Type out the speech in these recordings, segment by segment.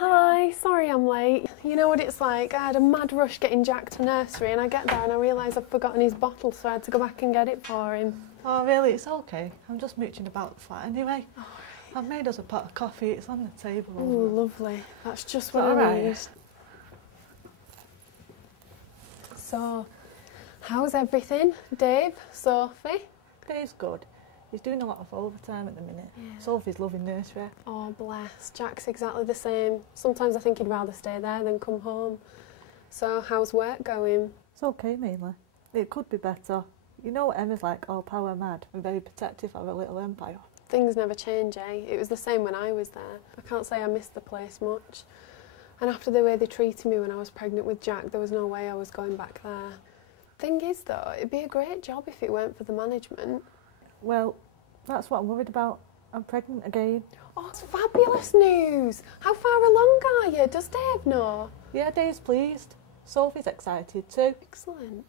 Hi, sorry I'm late. You know what it's like, I had a mad rush getting Jack to nursery and I get there and I realise I've forgotten his bottle, so I had to go back and get it for him. Oh really, it's okay. I'm just mooching about the flat anyway. Oh, right. I've made us a pot of coffee, it's on the table. Oh, lovely. That's just what I need. So, how's everything? Dave? Sophie? Dave's good. He's doing a lot of overtime at the minute. Yeah. Sophie's loving nursery. Oh, bless. Jack's exactly the same. Sometimes I think he'd rather stay there than come home. So, how's work going? It's okay, mainly. It could be better. You know what Emma's like, all power mad and very protective of her little empire. Things never change, eh? It was the same when I was there. I can't say I missed the place much. And after the way they treated me when I was pregnant with Jack, there was no way I was going back there. Thing is, though, it'd be a great job if it weren't for the management. Well, that's what I'm worried about. I'm pregnant again. Oh, it's fabulous news! How far along are you? Does Dave know? Yeah, Dave's pleased. Sophie's excited too. Excellent.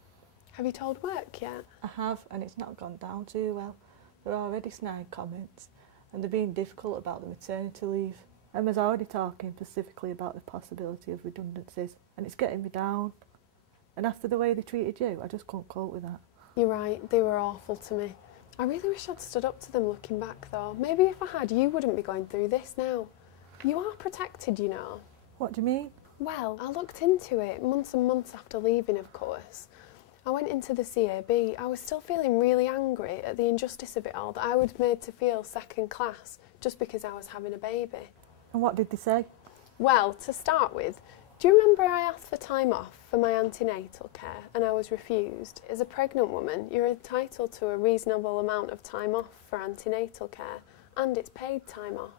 Have you told work yet? I have, and it's not gone down too well. There are already snide comments, and they're being difficult about the maternity leave. Emma's already talking specifically about the possibility of redundancies, and it's getting me down. And after the way they treated you, I just couldn't cope with that. You're right, they were awful to me. I really wish I'd stood up to them looking back though. Maybe if I had, you wouldn't be going through this now. You are protected, you know. What do you mean? Well, I looked into it months and months after leaving, of course. I went into the CAB. I was still feeling really angry at the injustice of it all, that I was made to feel second class just because I was having a baby. And what did they say? Well, to start with, do you remember I asked for time off for my antenatal care and I was refused? As a pregnant woman, you're entitled to a reasonable amount of time off for antenatal care, and it's paid time off.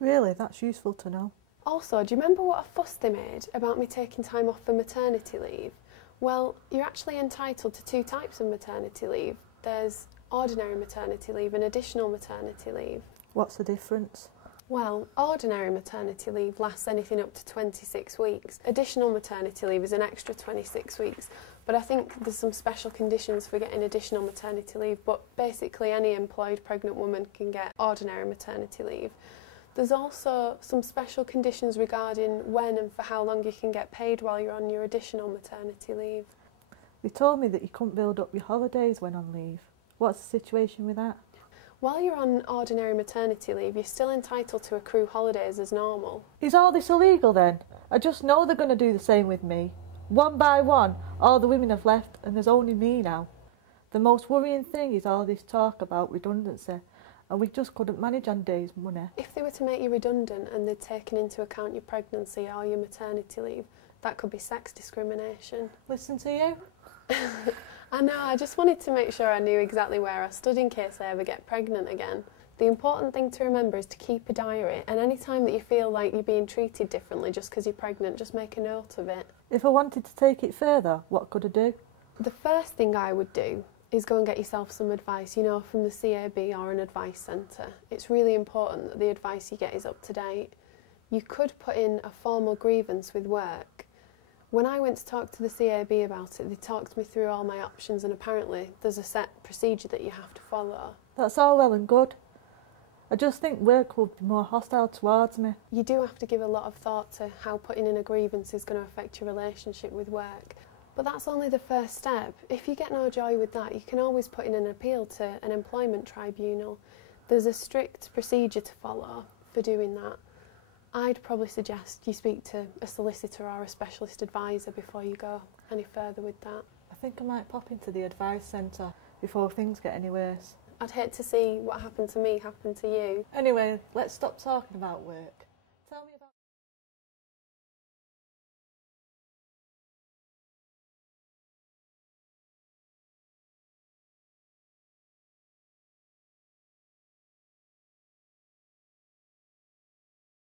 Really? That's useful to know. Also, do you remember what a fuss they made about me taking time off for maternity leave? Well, you're actually entitled to 2 types of maternity leave. There's ordinary maternity leave and additional maternity leave. What's the difference? Well, ordinary maternity leave lasts anything up to 26 weeks. Additional maternity leave is an extra 26 weeks. But I think there's some special conditions for getting additional maternity leave, but basically any employed pregnant woman can get ordinary maternity leave. There's also some special conditions regarding when and for how long you can get paid while you're on your additional maternity leave. They told me that you couldn't build up your holidays when on leave. What's the situation with that? While you're on ordinary maternity leave, you're still entitled to accrue holidays as normal. Is all this illegal then? I just know they're going to do the same with me. One by one, all the women have left and there's only me now. The most worrying thing is all this talk about redundancy, and we just couldn't manage on Dave's money. If they were to make you redundant and they'd taken into account your pregnancy or your maternity leave, that could be sex discrimination. Listen to you. I know, I just wanted to make sure I knew exactly where I stood in case I ever get pregnant again. The important thing to remember is to keep a diary, and any time that you feel like you're being treated differently just because you're pregnant, just make a note of it. If I wanted to take it further, what could I do? The first thing I would do is go and get yourself some advice, you know, from the CAB or an advice centre. It's really important that the advice you get is up to date. You could put in a formal grievance with work. When I went to talk to the CAB about it, they talked me through all my options, and apparently there's a set procedure that you have to follow. That's all well and good. I just think work would be more hostile towards me. You do have to give a lot of thought to how putting in a grievance is going to affect your relationship with work. But that's only the first step. If you get no joy with that, you can always put in an appeal to an employment tribunal. There's a strict procedure to follow for doing that. I'd probably suggest you speak to a solicitor or a specialist advisor before you go any further with that. I think I might pop into the advice centre before things get any worse. I'd hate to see what happened to me happen to you. Anyway, let's stop talking about work.